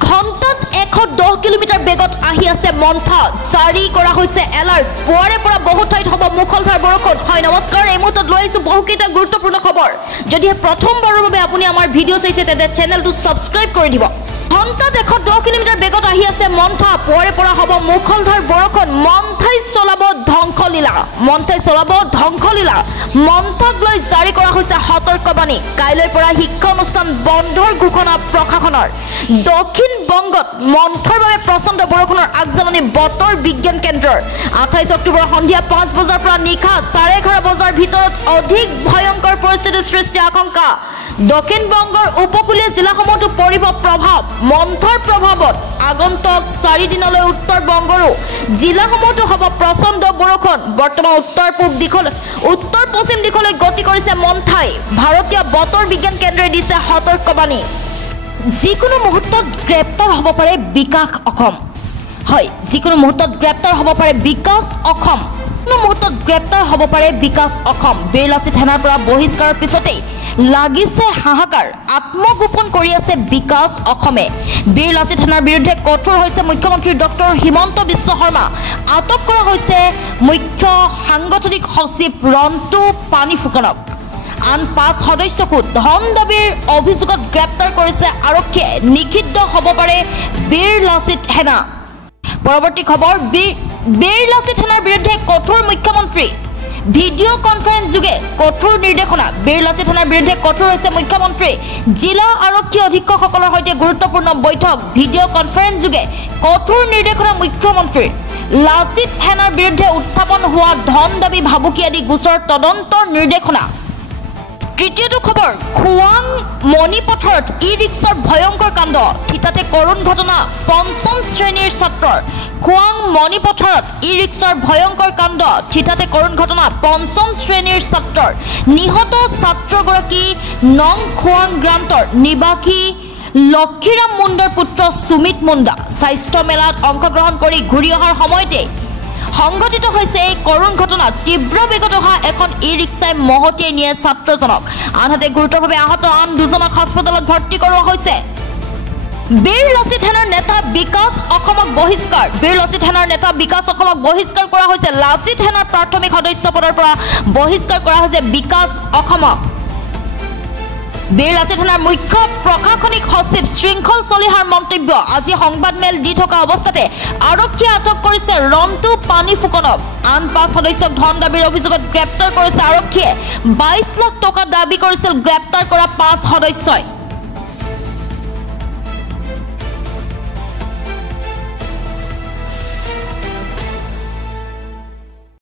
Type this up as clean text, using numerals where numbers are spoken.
ঘণ্টাত 110 কিলোমিটাৰ বেগত আহি আছে মন্থা জাৰি কৰা হৈছে এলাৰ্ট পুৱাৰে পৰা বহু ঠাইত হ'ব মুখলধাৰ বৰষুণ হয় নমস্কাৰ এই মুহূৰ্তত লৈ আহিছো বহুকেইটা গুৰুত্বপূৰ্ণ খবৰ যদি প্ৰথমবাৰৰ বাবে আপুনি আমাৰ ভিডিঅ' চাইছে তেন্তে চেনেলটো সাবস্ক্ৰাইব কৰি দিব ঘণ্টাত 110 কিলোমিটাৰ বেগত আহি আছে মন্থা পুৱাৰে পৰা হ'ব মুখলধাৰ বৰষুণ মন্থাই চলাব ধ্বংসলীলা মন্থক লৈ জাৰি কৰা হৈছে সতৰ্কবাণী কাইলৈৰ পৰা শিক্ষা অনুষ্ঠান বন্ধৰ ঘোষণা প্ৰশাসনৰ দক্ষিণ বংগত মন্থৰ বাবে প্ৰচণ্ড বৰষুণৰ আগজাননী বতৰ বিজ্ঞান কেন্দ্ৰৰ 28 অক্টোবৰ সন্ধিয়া 5 বজাৰ পৰা নিশা 11:30 বজাৰ ভিতৰত অধিক ভয়ংকৰ পৰিস্থিতিৰ সৃষ্টি আশংকা দক্ষিণ বংগৰ উপকূলীয় জিলাসমূহতো পৰিব প্ৰভাৱ মন্থৰ প্ৰভাৱত আগন্তুক 4 দিনলৈ উত্তৰ বংগৰো জিলাসমূহতো হ'ব প্ৰচণ্ড বৰষুণ বৰ্তমান উত্তৰ পশ্চিম দিশলৈ গতি কৰিছে মন্থাই ভাৰতীয় বতৰ বিজ্ঞান কেন্দ্ৰই দিছে সতৰ্কবাণী যিকোনো মুহূৰ্তত গ্ৰেপ্তাৰ হ'ব পাৰে বিকাশ অসম হয় যিকোনো মুহূৰ্তত গ্ৰেপ্তাৰ হ'ব পাৰে বিকাশ অসম বেৰলাচি থানাৰ পৰা বহিষ্কাৰৰ পিছতেই লাগিছে হাহাকাৰ আত্মগোপন কৰি আছে বিকাশ অসমে বেৰলাচি থানাৰ বিৰুদ্ধে কঠোৰ হৈছে মুখ্যমন্ত্ৰী ডক্টৰ হিমন্ত বিশ্ব শৰ্মা আটক কৰা হৈছে মুখ্য সাংগঠনিক সচিব ৰন্তু পানীফুকনক আন 5 সদস্যকো ধন দাবীৰ অভিযোগত গ্ৰেপ্তাৰ কৰিছে আৰক্ষীয়ে নিষিদ্ধ হ'ব পাৰে বেৰলাচি থানা পৰৱৰ্তী খবৰ বেৰলাচি থানাৰ বিৰুদ্ধে কঠোৰ মুখ্যমন্ত্ৰী ভিডিঅ' কনফাৰেন্স যোগে কঠোৰ নিৰ্দেশনা বেৰলাচি থানাৰ বিৰুদ্ধে কঠোৰ হৈছে মুখ্যমন্ত্ৰী জিলা আৰক্ষী অধীক্ষকসকলৰ সৈতে গুৰুত্বপূৰ্ণ বৈঠক ভিডিঅ' কনফাৰেন্স যোগে কঠোৰ নিৰ্দেশনা মুখ্যমন্ত্ৰী লাচিত থানাৰ বিৰুদ্ধে উত্থাপন হোৱা ধন দাবী ভাবুকি আদি গোচৰ তদন্তৰ নিৰ্দেশনা তৃতীয়টো খবৰ খুৱাং মণিপথৰত ই-ৰিক্সাৰ ভয়ংকৰ কাণ্ড থিতাতে কৰুণ ঘটনা পঞ্চম শ্ৰেণীৰ ছাত্ৰৰ খুৱাং মণিপথৰত ই-ৰিক্সাৰ ভয়ংকৰ কাণ্ড থিতাতে কৰুণ ঘটনা পঞ্চম শ্ৰেণীৰ ছাত্ৰৰ নিহত ছাত্ৰগৰাকী নং খুৱাং গ্ৰান্টৰ নিবাসী লক্ষীৰাম মুণ্ডাৰ পুত্ৰ সুমিত মুণ্ডা স্বাস্থ্য মেলাত অংশগ্ৰহণ কৰি ঘূৰি অহাৰ সময়তে সংঘটিত হৈছে এই কৰুণ ঘটনা তীব্ৰ বেগত অহা এখন ই-ৰিক্সাই মহতিয়াই নিয়ে ছাত্ৰজনক আনহাতে গুৰুতৰভাৱে আহত আন দুজনক হাস্পতালত ভৰ্তি কৰোৱা হৈছে বেৰলাচি থানাৰ নেতা বিকাশ অসমক বহিষ্কাৰ কৰা হৈছে লাচি থানাৰ প্ৰাথমিক সদস্য পদৰ পৰা বহিষ্কাৰ কৰা হৈছে বিকাশ অসমক বেৰলাচি থানাৰ মুখ্য প্ৰশাসনিক সচিব শৃংখল চলিহাৰ মন্তব্য আজি সংবাদমেল দি থকা অৱস্থাতে আৰক্ষীয়ে আটক কৰিছে ৰন্তু পানীফুকনক আন 5 সদস্যক ধন দাবীৰ অভিযোগত গ্ৰেপ্তাৰ কৰিছে আৰক্ষীয়ে 22 লাখ টকা দাবী কৰিছিল গ্ৰেপ্তাৰ কৰা 5 সদস্যই